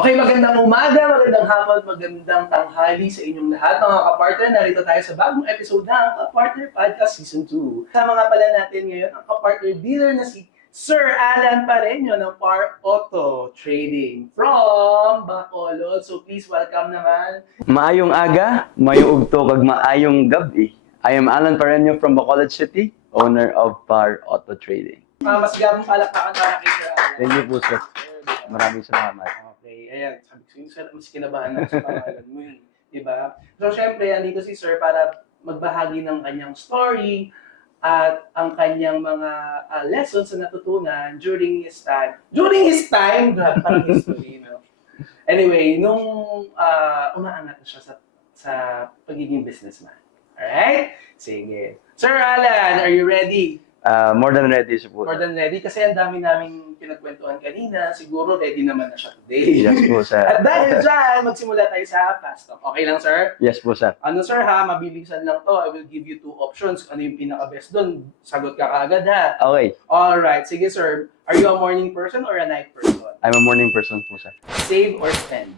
Okay, magandang umaga, magandang hapon, magandang tanghali sa inyong lahat, mga kapartner. Narito tayo sa bagong episode ng Kapartner Podcast Season 2. Kasama nga pala natin ngayon ang kapartner dealer na si Sir Alan Pareño ng Par Auto Trading from Bacolod. So please welcome naman. Maayong aga, mayong ugto kag maayong gabi. I am Alan Pareño from Bacolod City, owner of Par Auto Trading. Mas gabong palakpakan para kay Sir Alan. Thank you po, sir. Maraming salamat. Okay, ayan. Sabi ko sa'yo, mas kinabahan ako sa pangalan mo eh. Diba? So, syempre, andito si Sir para magbahagi ng kanyang story at ang kanyang mga lessons na natutunan during his time. During his time? Grabe, parang history, no? Anyway, nung umaangat na siya sa pagiging businessman. Alright? Sige. Sir Alan, are you ready? More than ready, sir po. More than ready? Kasi ang dami naming pinagkwentuhan kanina. Siguro ready naman na siya today. Yes po, sir. At dahil dyan, magsimula tayo sa fast talk. Okay lang, sir? Yes po, sir. Ano, sir, ha? Mabilisan lang to. I will give you 2 options. Ano yung pinaka-best doon? Sagot ka kaagad, ha? Okay. Alright. Sige, sir. Are you a morning person or a night person? I'm a morning person po, sir. Save or spend?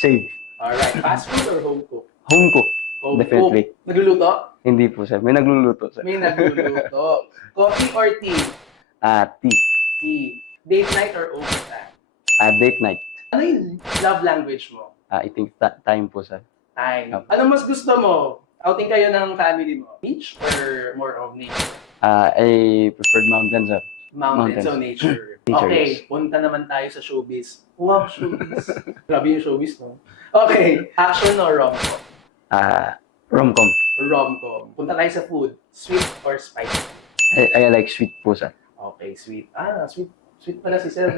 Save. Alright. Fast food or home cook? Home cook. Home Definitely. cook. Nagluluto? Hindi po, sir. May nagluluto, sir. May nagluluto. Coffee or tea? Tea. Tea. Date night or overtime? Date night. Ano yung love language mo? I think time po, sir. Time. Ano mas gusto mo? Outing kayo ng family mo? Beach or more of nature? I preferred mountain, sir. Mountains, Mountains. so nature. Nature, Okay, yes. punta naman tayo sa showbiz. Wow, showbiz. Grabe yung showbiz, no? Okay, action or rom-com? Rom-com. Rom-com. Punta tayo sa food. Sweet or spicy? I like sweet po, sir. Okay, sweet. Sweet. Sweet pala si Sir.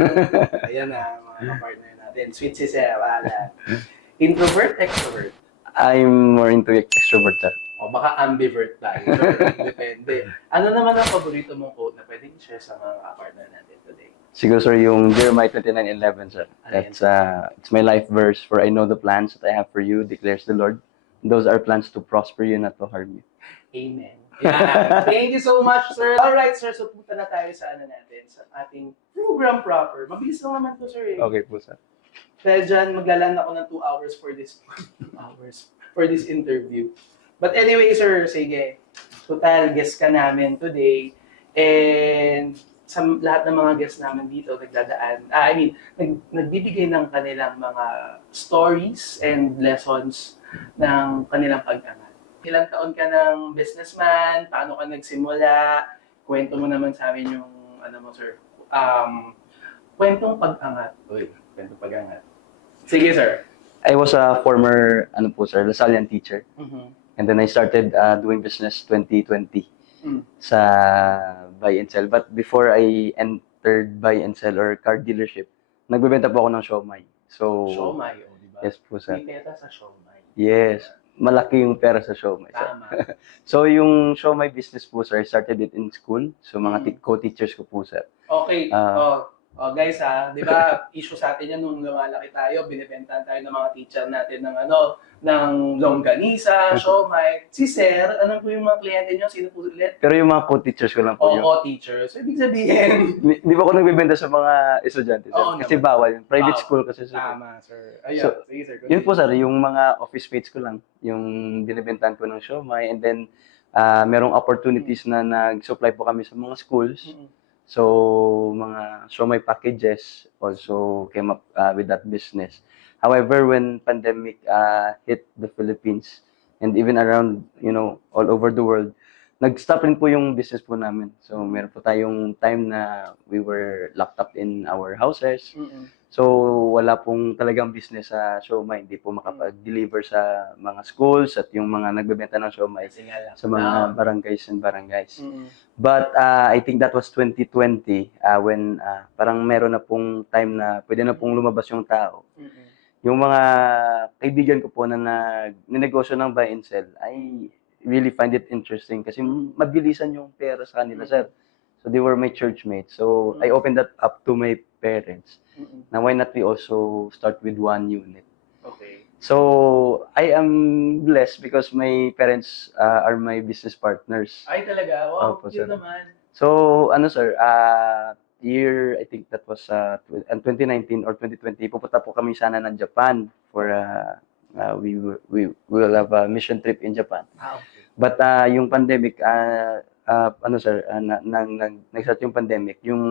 Ayan na, mga partner natin. Sweet si Sir. Wala. Introvert, extrovert? I'm more into extrovert, sir. O baka ambivert tayo. Sure, depende. Ano naman ang paborito mong quote na pwedeng i-share sa mga partner natin today? Siguro, sir, yung Jeremiah 29:11, sir. Ano yan, That's it's my life verse. For I know the plans that I have for you, declares the Lord. Those are plans to prosper you, not to harm you. Amen. Yeah. Thank you so much, sir. Alright, sir. So, punta na tayo sa ano natin, sa ating program proper. Mabilis lang naman to, sir. Okay po, sir. Dahil dyan, maglalaan ako ng 2 hours for this 2 hours for this interview. But anyway, sir, sige. Total, guest ka namin today. And sa lahat ng mga guests namin dito, nagbibigay ng kanilang mga stories and lessons ng kanilang pag-angat. Ilang taon ka ng businessman? Paano ka nagsimula? Kwento mo naman sa amin yung, ano mo, sir, kwentong pag-angat. Uy, kwentong pag-angat. Sige, sir. I was a former, sir, Lasallian teacher. Mm-hmm. And then I started doing business 2020 sa buy and sell. But before I entered buy and sell or car dealership, nagbebenta po ako ng siomai. So, Siomai, di ba? yes po, sir. May peta sa siomai. Yes. Malaki yung pera sa siomai, sir. Tama. So, yung siomai business po, sir, I started it in school. So, mga co-teachers ko po, sir. Okay. Guys, di ba, issue sa atin yan nung lumalaki tayo, binibentahan tayo ng mga teacher natin ng longganisa, siomai. Si Sir, ano po yung mga kliyente nyo? Sino po ulit? Pero yung mga co-teachers ko lang po yun. Oo, teachers. Ibig sabihin, Di ba ako nagbebenta sa mga estudyante, sir? Oo Kasi naman. bawal yun. Private Oo. school kasi, sir. tama, sir. Ayun, So, sige, sir. Yun po, sir, yung mga office mates ko lang, yung binibentahan ko ng siomai, and then merong opportunities na nag-supply po kami sa mga schools. Mm-mm. So, mga siomai packages also came up with that business. However, when pandemic hit the Philippines and even around, all over the world, nag-stop rin po yung business po namin. So, meron po tayong time na we were locked up in our houses. Mm-mm. So, wala pong talagang business sa siomai. Hindi po makapag-deliver sa mga schools at yung mga nagbebenta ng siomai Kasi nga lang. sa mga barangays and barangays. Mm-mm. But I think that was 2020 when parang meron na pong time na pwede na pong lumabas yung tao. Mm-mm. Yung mga kaibigan ko po na ninegosyo ng buy and sell, I really find it interesting kasi mabilisan yung pera sa kanila, sir. So they were my church mates. So I opened that up to my parents. Mm-mm. Now why not we also start with 1 unit? Okay. So I am blessed because my parents are my business partners. Ay, talaga? Wow, Opo, cute sir. naman. So, sir, year, I think that was 2019 or 2020, pupunta po kami sana ng Japan for we will have a mission trip in Japan. Okay. But yung pandemic, ano sir, nag-start yung pandemic, yung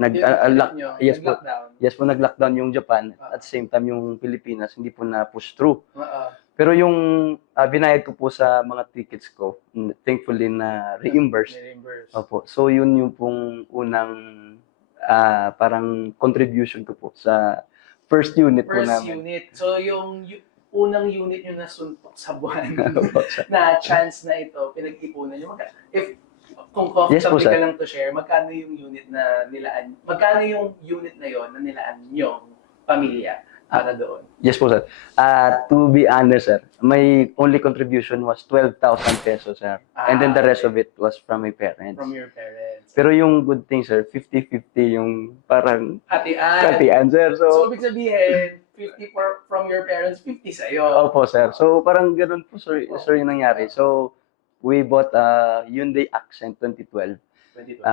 yes po, Nag-lockdown. yes po, nag-lockdown yung Japan. At the same time, yung Pilipinas, hindi po na-push through. Oo. Pero yung binayad ko po sa mga tickets ko, thankfully na reimbursed. Reimburse. Opo. So yun yung pong unang parang contribution ko po sa first unit po First namin. unit. So, yung unang unit nyo na suntok sa buwan Opo, sir. na chance na ito, pinag-ipunan nyo. Kung Yes po, comfortable sir. ka lang to share, magkano yung unit na nilaan? Magkano yung unit na yon na nilaan yung pamilya para doon? Yes po, sir. To be honest, sir, my only contribution was 12,000 pesos, sir. And then the rest of it was from my parents. From your parents. Pero yung good thing, sir, 50-50 yung parang Hatian. katian, sir. So, ibig sabihin, 50 from your parents, 50 sa'yo. Opo, sir. So, parang ganun po, sir, yung nangyari. So, we bought Hyundai Accent 2012. 22.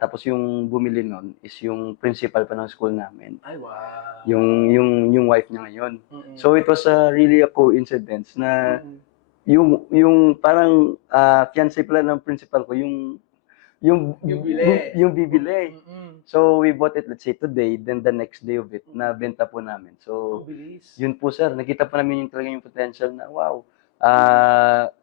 Tapos yung bumili nun is yung principal pa ng school namin. Ay, wow. Yung wife niya ngayon. Mm-mm. So, it was really a coincidence na Mm-mm. yung parang fiancé pala ng principal ko, yung bili. yung bibili. Mm-mm. So, we bought it, let's say, today, then the next day of it, na benta po namin. Ang So, bilis. yun po, sir. Nakita po namin yung talagang yung potential na, wow,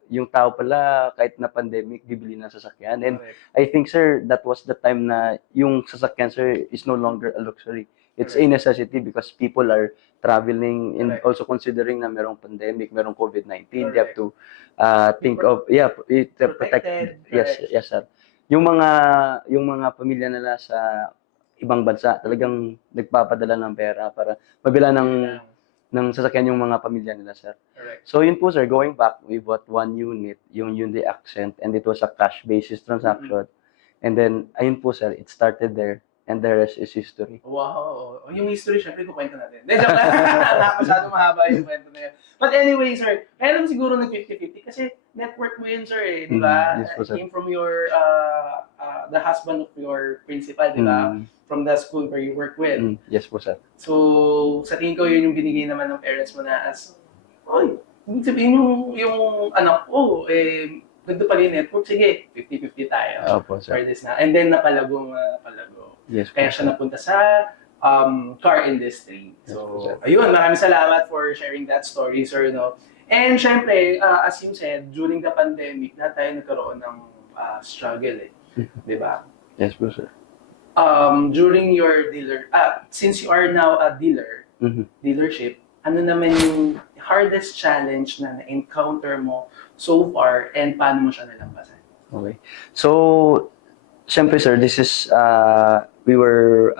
yung tao pala, kahit na pandemic, bibili ng sasakyan. And Correct. I think, sir, that was the time na yung sasakyan, sir, is no longer a luxury. It's a necessity because people are traveling and Correct. also considering na merong pandemic, merong COVID-19. They have Correct. to think of, protect. Protected. Yes, Correct. yes, sir. Yung mga pamilya nila sa ibang bansa, talagang nagpapadala ng pera para mabila ng sasakyan yung mga pamilya nila, sir. Correct. So yun po, sir, going back, we bought one unit, yung Hyundai Accent, and it was a cash basis transaction. And then, ayun po, sir, it started there, and the rest is history. Wow. Yung history, syempre, kukwento natin. Hindi, joke lang. Masyado mahaba yung kwento na yun. But anyway, sir, kaya naman siguro ng 50-50 kasi network mo yun, sir, eh. Di ba? Yes po, sir. Came from your, the husband of your principal, di ba? From the school where you work with. Yes po, sir. So, sa tingin ko, yun yung binigay naman ng parents mo na as, oy, ibig sabihin yung anak ko, nandun pala yung network, sige, 50-50 tayo. Opo, For sir. this na. And then, napalago. Yes po, Kaya siya sir. napunta sa car industry. Yes, So, sir. ayun, maraming salamat for sharing that story, sir, no? And syempre, as you said, during the pandemic, lahat tayo nagkaroon ng struggle, di ba? Yes po, sir. During your since you are now a dealership, ano naman yung hardest challenge na na-encounter mo so far and paano mo siya nalampasan? Okay. So, syempre, sir, this is, we were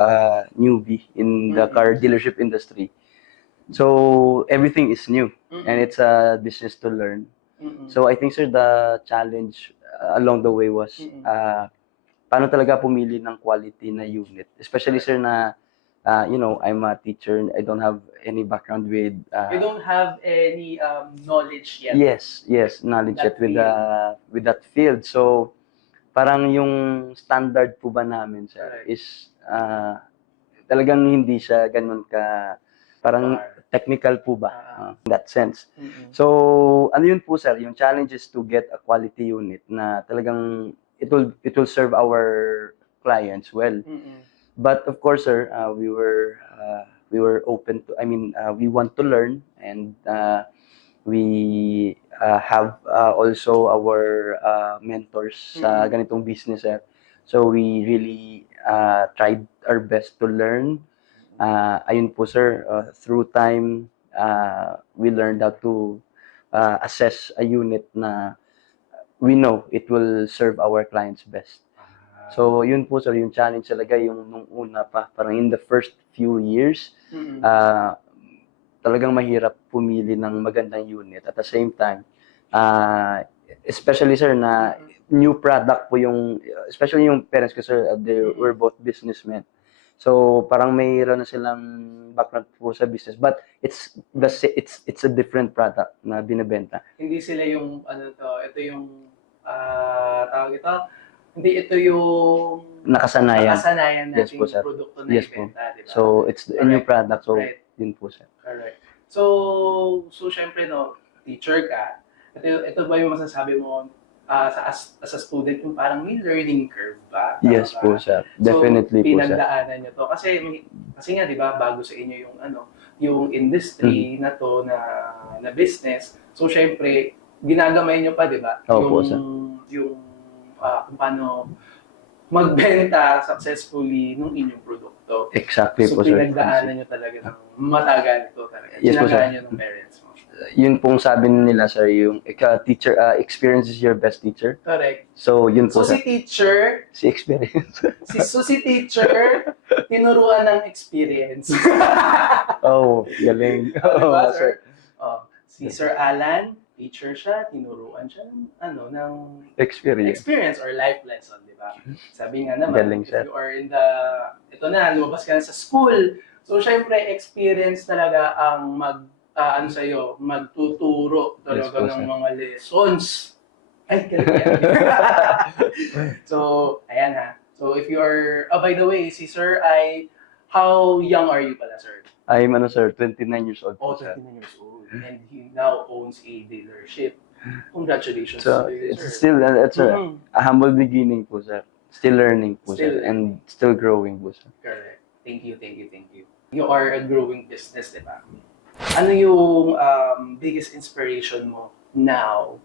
newbie in the car dealership industry. So, everything is new and it's a business to learn. So, I think, sir, the challenge along the way was paano talaga pumili ng quality na unit. Especially, sir, na, I'm a teacher. I don't have any background with... You don't have any knowledge yet. Yes, knowledge That yet with that field. So, parang yung standard po ba namin, sir, Correct. is talagang hindi siya ganun ka, parang technical po ba, in that sense. So, ano yun po, sir, yung challenge is to get a quality unit na talagang it will serve our clients well. But of course, sir, we were open to, we want to learn, and we have also our mentors sa ganitong business, sir. So we really tried our best to learn. Ayun po, sir, through time, we learned how to assess a unit na we know it will serve our clients best. So, yun po, sir, yung challenge talaga, yung nung una pa, parang in the first few years, talagang mahirap pumili ng magandang unit. At the same time, especially, sir, na new product po yung, especially yung parents ko, sir, they were both businessmen. So, parang mayroon na silang background po sa business. But it's a different product na binibenta. Hindi sila yung, ito yung, tawag ito, Hindi ito yung Nakasanayan. nakasanayan Yes nating po, sir. produkto na Yes po. ibenta, di ba? So, it's a new Correct. product. So, Right. yun po, sir. Correct. So syempre, no, teacher ka. Ito ba yung masasabi mo as a student, yung parang may learning curve ba? Tama Yes ba? po, sir. Definitely so, po, sir. pinagdaanan nyo to. Kasi nga, di ba, bago sa inyo yung yung industry na to na business. So, syempre, ginagamay nyo pa, di ba? Opo, sir. Yung kung paano magbenta successfully ng inyong produkto. Exactly So, po, sir. pinagdaanan nyo talaga ng matagal ito talaga. Yes po, sir. Ginagaan nyo ng parents mo. Yun pong sabi nila, sir, yung teacher, experience is your best teacher. Correct. So, yun po, So, sir. si teacher, Si experience. si teacher, tinuruan ng experience. Oh, galing. Diba, Oh, sir? Si Sir Alan, teacher siya, tinuruan siya ng Experience. experience or life lesson, di ba? Sabi nga naman, Galing, if sir. you are in ito na, lumabas ka na sa school. So, syempre, experience talaga ang sa'yo, magtuturo talaga Yes po, ng sir. mga lessons. Ay, galing yan. So, ayan ha. So, if you are, by the way, si Sir how young are you pala, Sir? I'm, sir, 29 years old Oh, po, sir. 29 years old. And he now owns a dealership. Congratulations So, to you, it's sir. still, it's Mhm. a humble beginning po, sir. Still learning po, Still sir. And still growing po, sir. Correct. Thank you. You are a growing business, di ba? Ano yung biggest inspiration mo now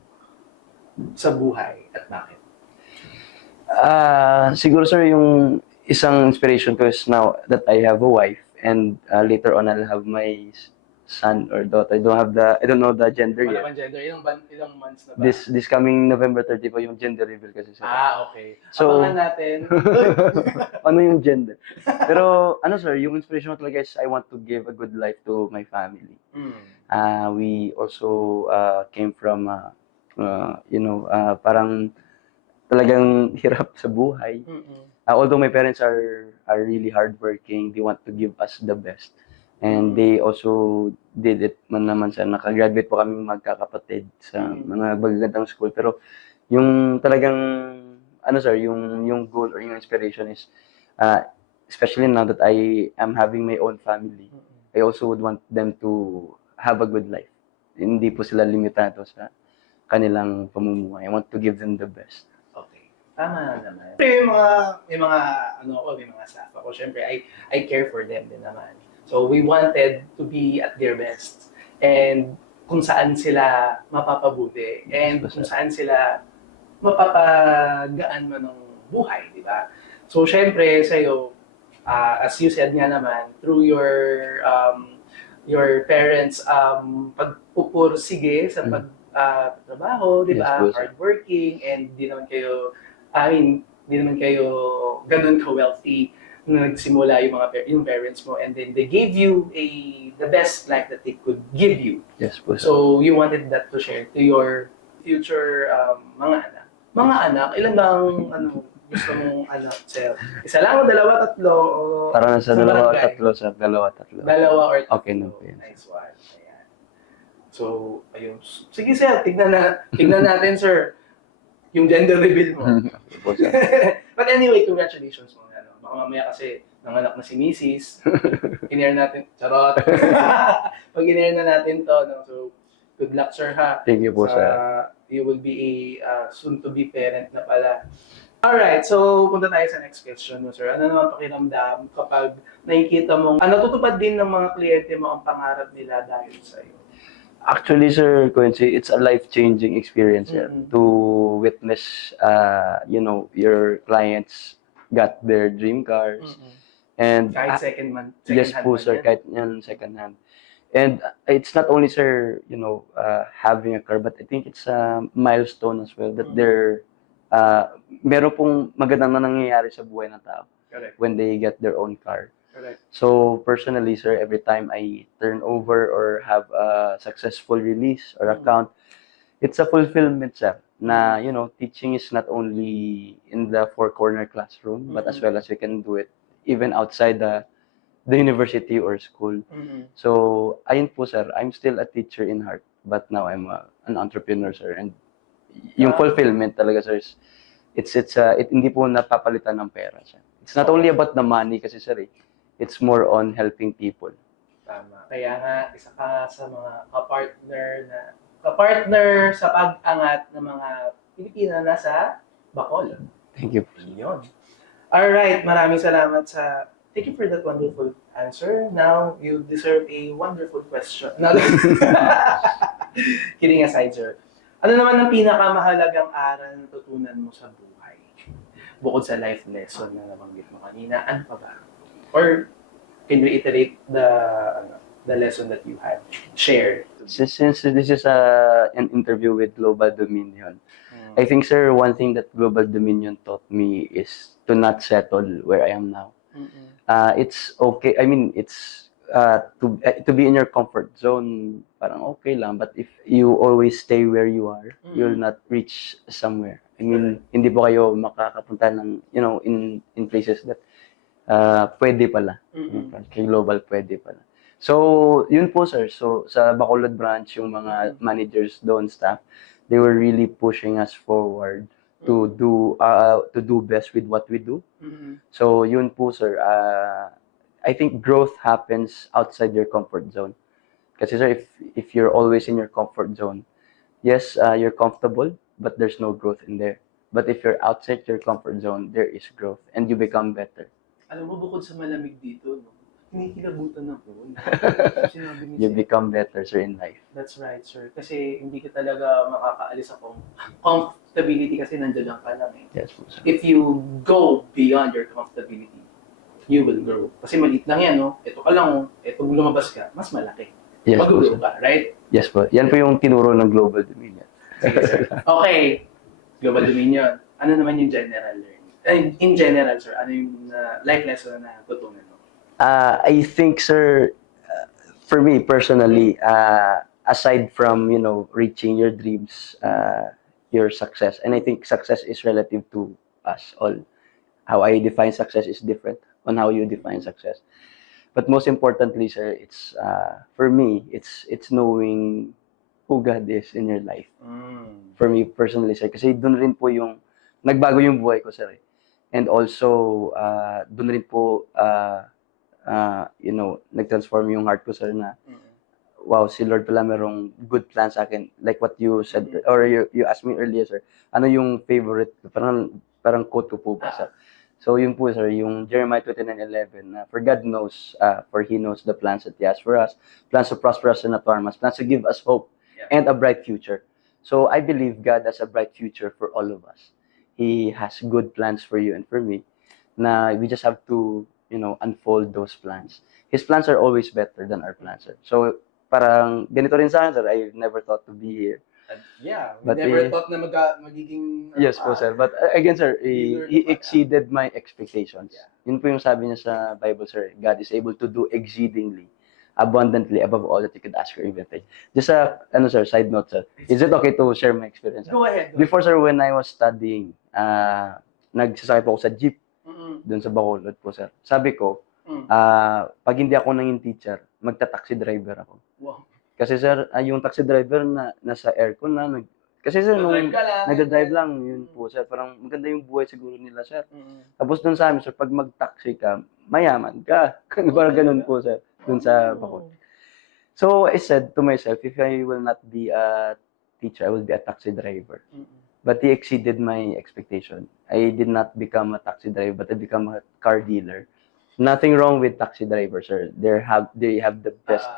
sa buhay at bakit? Siguro, sir, yung isang inspiration ko is now that I have a wife and later on I'll have my son or daughter. I don't know the gender Wala yet. bang gender? Ilang months na ba? This coming November 30 po yung gender reveal kasi, sir. Okay. So- Abangan natin. Ano yung gender? Pero sir, yung inspiration ko talaga is I want to give a good life to my family. We also came from parang talagang hirap sa buhay. Although my parents are really hardworking, they want to give us the best. And they also did it man naman sa nakagraduate po kami magkakapatid sa mga magagandang school. Pero yung talagang sir, yung goal or yung inspiration is especially now that I am having my own family, I also would want them to have a good life. Hindi po sila limitado sa kanilang pamumuhay. I want to give them the best. Okay. Tama naman. Siyempre, may mga staff ako. Siyempre, I care for them din naman. So, we wanted to be at their best. And kung saan sila mapapabuti. And kung saan sila mapapagaan man ng buhay, di ba? So, siyempre, sa'yo, as you said nga naman, through your parents' pagpupursige sa pagtrabaho, di ba? Yes, po, sir. Hardworking, and di naman kayo ganun ka-wealthy na nagsimula yung parents mo, and then they gave you the best life that they could give you. Yes po, sir. So, you wanted that to share to your future mga anak. Mga anak, ilan bang gusto mong anak, sir? Isa lang o dalawa, tatlo? O Para nasa sa dalawa, barangay? tatlo, sir. Dalawa, tatlo. Dalawa or tatlo. Okay na po yan. Nice one. Ayan. So, ayun. Sige, sir. Tignan natin, sir, yung gender reveal mo. Okay po, sir. But anyway, congratulations mo. Baka mamaya kasi nanganak na si Mrs. In-air natin. Charot. Pag in-air na natin to, so good luck, sir, ha? Thank you po, sir. You will be a soon-to-be parent na pala. Alright, so punta tayo sa next question mo, sir. Ano naman pakiramdam kapag nakikita mong natutupad din ng mga kliyente mo ang pangarap nila dahil sa'yo? Actually, sir, Quincy, it's a life-changing experience sir, Mhm. to witness, your clients got their dream cars. And Kahit second yes hand po, man sir, yan. kahit yan second hand. And it's not only, sir, having a car, but I think it's a milestone as well that they're, meron pong magandang na nangyayari sa buhay ng tao Correct. when they get their own car. Correct. So personally, sir, every time I turn over or have a successful release or account, it's a fulfillment, sir. Na, teaching is not only in the four-corner classroom, but as well as you can do it even outside the university or school. So, ayun po, sir, I'm still a teacher in heart, but now I'm an entrepreneur, sir. And yung fulfillment talaga, sir, is hindi po napapalitan ng pera, sir. It's not only about the money kasi, sir, eh. It's more on helping people. Tama. Kaya nga, isa ka sa mga kapartner sa pag-angat ng mga Pilipina na sa Bacolod. Thank you. Yun. Alright, maraming salamat thank you for that wonderful answer. Now, you deserve a wonderful question. No, kidding aside, sir. Ano naman ang pinakamahalagang aral na natutunan mo sa buhay? Bukod sa life lesson na nabanggit mo kanina, ano pa ba? Or can you reiterate the lesson that you had shared? Since this is an interview with Global Dominion, I think, sir, one thing that Global Dominion taught me is to not settle where I am now. It's okay. I mean, it's to be in your comfort zone, parang okay lang. But if you always stay where you are, you'll not reach somewhere. I mean, hindi po kayo makakapunta ng, in places that pwede pala. Kay Global pwede pala. So, yun po, sir. So, sa Bacolod branch, yung mga managers doon, staff, they were really pushing us forward to do best with what we do. So, yun po, sir. I think growth happens outside your comfort zone. Kasi, sir, if you're always in your comfort zone, yes, you're comfortable, but there's no growth in there. But if you're outside your comfort zone, there is growth, and you become better. Alam mo, bukod sa malamig dito, no? Kinikilabutan ako. Sinabi ni You Sir. become better, sir, in life. That's right, sir. Kasi hindi ka talaga makakaalis sa comfortability kasi nandiyan lang ka lang eh. Yes po, sir. If you go beyond your comfortability, you will grow. Kasi maliit lang yan, no? Ito ka lang, ito lumabas ka, mas malaki. Yes po, Mag-grow sir. ka, right? Yes po. Yan po yung tinuro ng Global Dominion. Sige, sir. Okay. Global Dominion. Ano naman yung general learning? In general, sir, ano yung life lesson na tutunan mo? I think, sir, for me personally, aside from, reaching your dreams, your success, and I think success is relative to us all. How I define success is different on how you define success. But most importantly, sir, it's, for me, it's knowing who God is in your life. For me personally, sir, kasi doon rin po yung, nagbago yung buhay ko, sir. And also, doon rin po, nag-transform yung heart ko, sir, na wow, si Lord pala merong good plan sa akin. Like what you said, or you asked me earlier, sir, ano yung favorite, parang quote ko po ba, sir? So yun po, sir, yung Jeremiah 29:11, na for God knows, for He knows the plans that He has for us, plans to prosper us and not to harm us, plans to give us hope and a bright future. So I believe God has a bright future for all of us. He has good plans for you and for me, na we just have to unfold those plans. His plans are always better than our plans, sir. So, parang ganito rin sa akin, sir. I never thought to be here. Yeah, we But never thought na magiging... Yes po, sir. But again, sir, he exceeded my expectations. Yun po yung sabi niya sa Bible, sir. God is able to do exceedingly, abundantly, above all that you could ask or even think. Just sir, side note, sir. Is it okay to share my experience, sir? Go ahead. Before, sir, when I was studying, nagsasakay po ako sa jeep doon sa Bacolod po, sir. Sabi ko, pag hindi ako naging teacher, magta-taxi driver ako. Wow. Kasi, sir, yung taxi driver na nasa aircon na, kasi, sir, nung nagda-drive lang, yun po, sir, parang maganda yung buhay siguro nila, sir. Tapos doon sa amin, sir, pag mag-taxi ka, mayaman ka. Parang ganun po, sir, doon sa Bacolod. So, I said to myself, if I will not be a teacher, I will be a taxi driver. But he exceeded my expectation. I did not become a taxi driver, but I become a car dealer. Nothing wrong with taxi drivers, sir. They have the best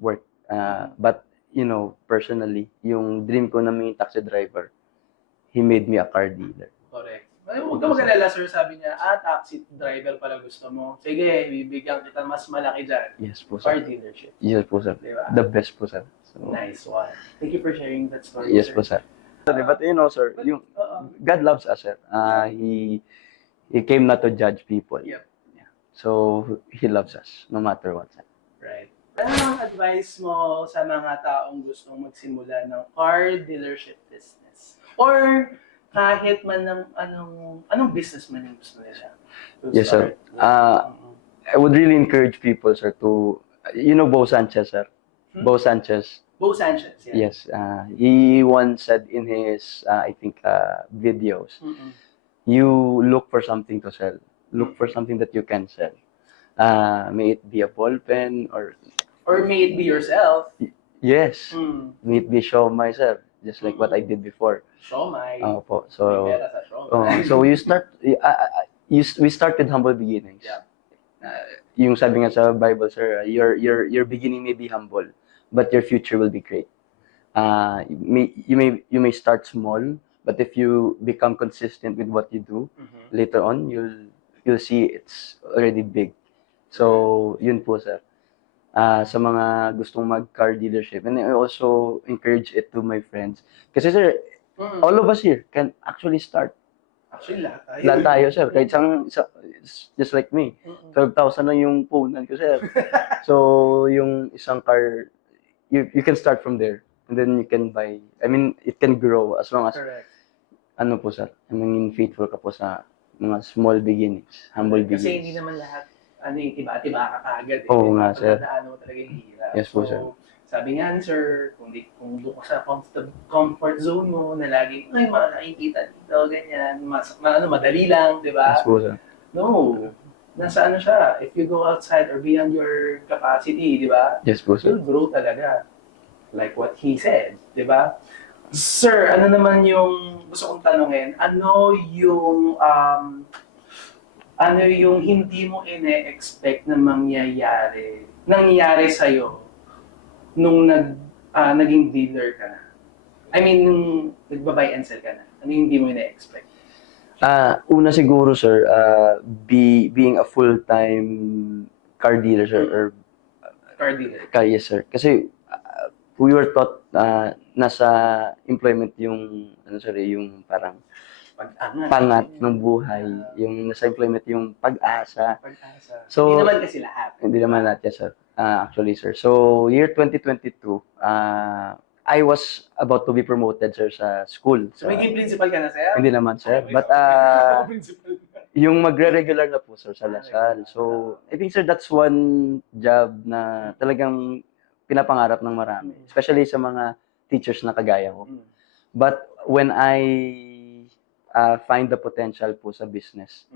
work. But personally, yung dream ko na may taxi driver, he made me a car dealer. Correct. Huwag ka mag-alala, sir. Sabi niya, taxi driver pala gusto mo. Sige, bibigyan kita mas malaki dyan. Yes po, sir. Car dealership. Yes po, sir. Diba? The best po, sir. So, Nice one. Thank you for sharing that story, yes sir. po, sir. But sir, yung God loves us, sir. He came not to judge people. Yep. Yeah. So He loves us no matter what, sir. Right. Ano ang advice mo sa mga taong gustong magsimula ng car dealership business? Or kahit man ng anong business man yung gusto nila? Yes, sir. I would really encourage people, sir, to Bo Sanchez, sir. Bo Sanchez, Bo Sanchez, yeah. Yes, he once said in his, I think, videos, Mm-mm. you look for something to sell. Look for something that you can sell. May it be a ball pen or, Or may it be yourself. yes, Mm. may it be show myself, just like what I did before. Siomay. Po. May So, pera sa siomay. so we start with humble beginnings. Yeah. Yung sabi nga sa Bible, sir, your beginning may be humble, but your future will be great. You may start small, but if you become consistent with what you do, Mhm. later on you'll see it's already big. So, yun po, sir. Sa mga gustong mag-car dealership, and I also encourage it to my friends. Kasi, sir, Mm. all of us here can actually start. Actually, lahat tayo. Lahat tayo, sir. Kahit just like me. Mm-mm. 12,000 lang yung puhunan ko, sir. So, yung isang car, you can start from there. And then you can buy. I mean, it can grow as long as, Correct. ano po, sir, I mean, faithful ka po sa mga small beginnings, humble Kasi hindi beginnings. naman lahat, tiba-tiba ka kaagad. Oo nga, sir. Pagdadaan mo talaga yung hirap. Yes po, So, sir. sabi nga ni sir, kung doon ka sa comfort zone mo, na laging, ay, makakikita dito, ganyan, madali lang, di ba? Yes po, sir. No. Nasa ano siya, if you go outside or beyond your capacity, di ba? Yes po, sir. You'll grow talaga. Like what he said, di ba? Sir, ano naman yung gusto kong tanungin? Ano yung hindi mo ine-expect na nangyayari sa'yo nung naging dealer ka na? I mean, nung nagba-buy and sell ka na. Ano yung hindi mo ine-expect? Una siguro, sir, being a full-time car dealer, sir, or Car dealer. yes, sir. Kasi we were taught nasa employment yung ano, sir, yung parang Pag-angat. pangat ng buhay, yung nasa employment yung pag-asa. Pag-asa. So, Hindi naman kasi lahat. Hindi naman lahat, yes, sir. Actually, sir. So, year 2022, I was about to be promoted, sir, sa school. So, maging principal ka na, sir? Hindi naman, sir. But, Principal. yung magre-regular na po, sir, sa Lasal. So, I think, sir, that's one job na talagang pinapangarap ng marami. Especially sa mga teachers na kagaya ko. But, when I find the potential po sa business,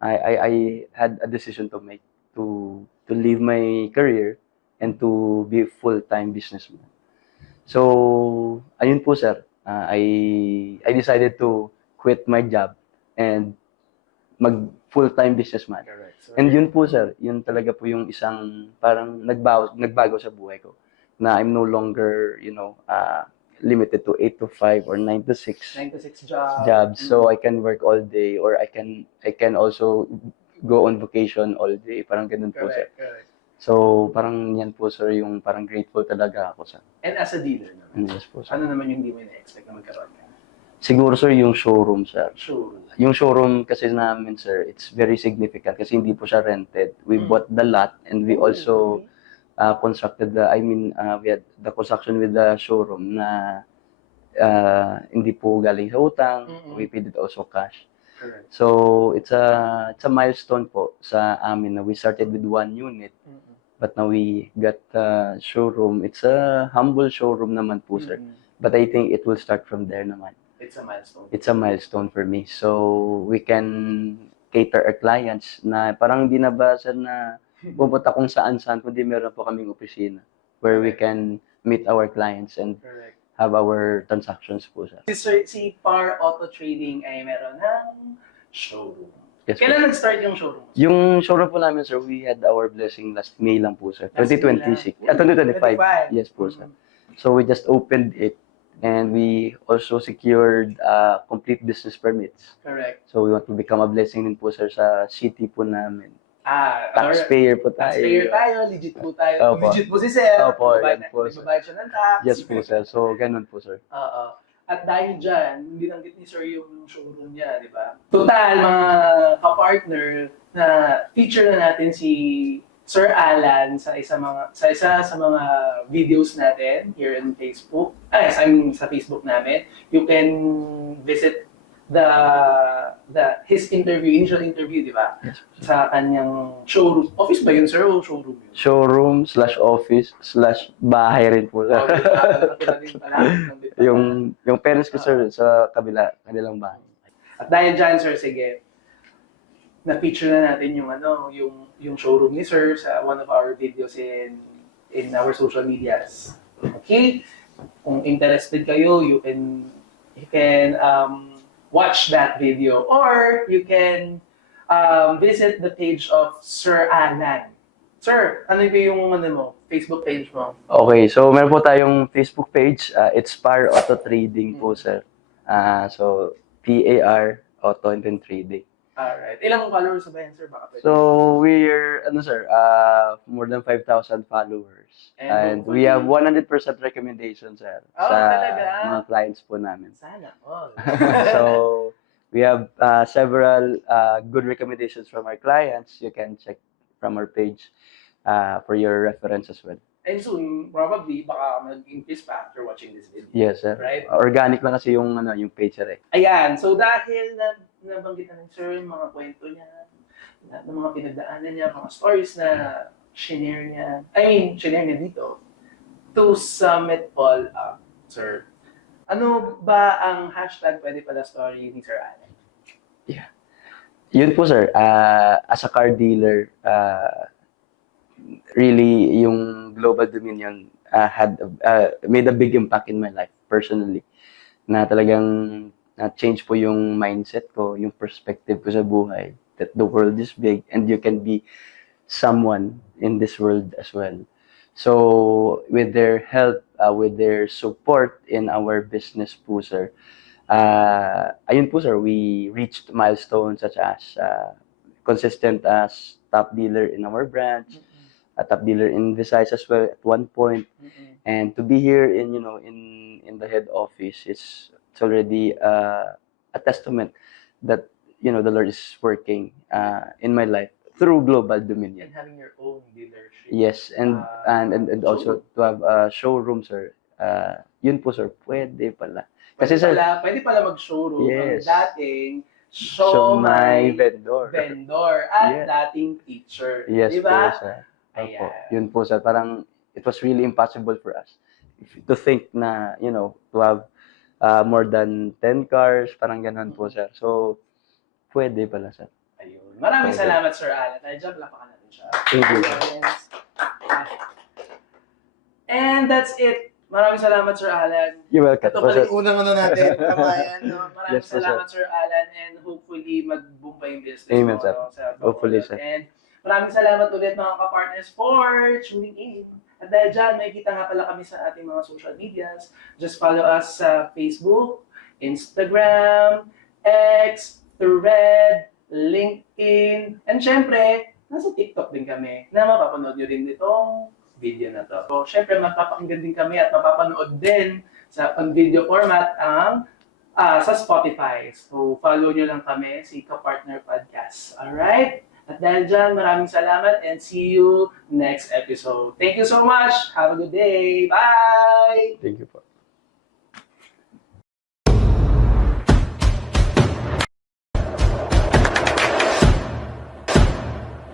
I had a decision to make to leave my career and to be full-time businessman. So, ayun po, sir. I decided to quit my job and mag full-time businessman. Correct. So, And yun po, sir, yun talaga po yung isang parang nagbago sa buhay ko. Na I'm no longer, limited to 8 to 5 or 9 to 6 9 to 6 job. jobs. So I can work all day or I can also go on vacation all day. Parang ganun po, sir. Correct. So parang yan po, sir, yung parang grateful talaga ako, sir. And as a dealer naman, Yes po, sir. ano naman yung hindi mo ina-expect na magkaroon ka? Siguro, sir, yung showroom, sir. Sure. Yung showroom kasi namin, sir, it's very significant kasi hindi po siya rented. We bought the lot and we also constructed we had the construction with the showroom na hindi po galing sa utang. We paid it also cash. Correct. So it's a milestone po sa amin na we started with one unit, but now we got a showroom. It's a humble showroom naman po, sir. But I think it will start from there naman. It's a milestone. It's a milestone for me. So we can cater our clients na parang di na ba, sir, na pupunta kung saan-saan, kundi meron po kaming opisina where we can meet our clients and Correct. have our transactions po, sir. Si Par Auto Trading ay meron ng showroom. Yes, po. Kailan nag-start yung showroom? Yung showroom po namin, sir, we had our blessing last May lang po, sir. Last May 2026. lang. 2025. Yes po, sir. So we just opened it and we also secured complete business permits. Correct. So we want to become a blessing din po, sir, sa city po namin. Taxpayer Taxpayer po tayo. tayo, legit po tayo. Opo. Legit po si Sir. Opo, Nagbabayad yan po, sir. siya ng tax. Yes po, sir. So ganun po, sir. Oo. At dahil dyan, binanggit ni Sir yung showroom niya, di ba? Total, mga ka-partner, na feature na natin si Sir Alan sa isa sa mga videos natin here in Facebook. Sa Facebook namin. You can visit his initial interview, di ba? Yes. Sa kanyang showroom. Office ba yun, sir? O showroom yun? Showroom/office/bahay rin po. Oh, di ba? Nakatira din pala. yung parents ko, sir, sa kanilang bahay. At dahil dyan, sir, sige, na-feature na natin yung yung showroom ni sir sa one of our videos in our social medias. Okay? Kung interested kayo, you can watch that video or you can visit the page of Sir Alan. Sir, ano yung Facebook page mo? Okay, so meron po tayong Facebook page. It's Par Auto Trading po, sir. So, PAR Auto and then Trading. Alright. Ilang followers ba yan, sir? Baka pwede. So, we're, more than 5,000 followers. And we have 100% recommendations, sir, Oh, sa talaga? mga clients po namin. Sana all. So, we have several good recommendations from our clients. You can check from our page for your reference as well. And soon, probably, baka mag-increase pa after watching this video. Yes, sir. Right? Organic lang kasi yung page, sir. Ayan. So, dahil nabanggit na ng sir yung mga kwento niya, lahat ng mga pinagdaanan niya, mga stories na shinare niya dito, to sum it all up, sir, ano ba ang hashtag pwede pala story ni Sir Alan? Yun po, sir. As a car dealer, really, yung Global Dominion made a big impact in my life, personally. Na talagang na-change po yung mindset ko, yung perspective ko sa buhay, that the world is big and you can be someone in this world as well. So, with their help, with their support in our business po, sir, ayun po, sir, we reached milestones such as consistent as top dealer in our branch, a top dealer in Visayas as well at one point, and to be here in the head office, it's already a testament that the Lord is working in my life through Global Dominion. And having your own dealership. Yes, and also to have a showroom, sir. Yun po, sir, pwede pala. Kasi sir, Pwede pala mag-showroom Yes. ang dating my vendor. at Yes. dating teacher. Yes Di po, ba? sir. Opo. Ayan. Yun po, sir. Parang it was really impossible for us to think na, to have more than 10 cars, parang ganun po, sir. So, pwede pala, sir. Ayun. Maraming Pwede. salamat, Sir Alan. Tayo dyan, palapakan natin siya. Thank you. Yes. And that's it. Maraming salamat, Sir Alan. You're welcome Ito po, pala sir. yung unang natin. Kamayan, no? Maraming Yes po, sir. salamat, Sir Alan, and hopefully mag-boom pa yung business Amen, mo. sir. No, sa Hopefully, Bacolod. sir. And maraming salamat ulit mga ka-partners for tuning in. At dahil dyan, may kita nga pala kami sa ating mga social medias. Just follow us sa Facebook, Instagram, X, Thread, LinkedIn, and syempre, nasa TikTok din kami na mapapanood nyo rin itong video na to. So, syempre, mapapakinggan din kami at mapapanood din sa video format ang sa Spotify. So, follow nyo lang kami, si Kapartner Podcast. Alright? At dahil dyan, maraming salamat and see you next episode. Thank you so much. Have a good day. Bye! Thank you.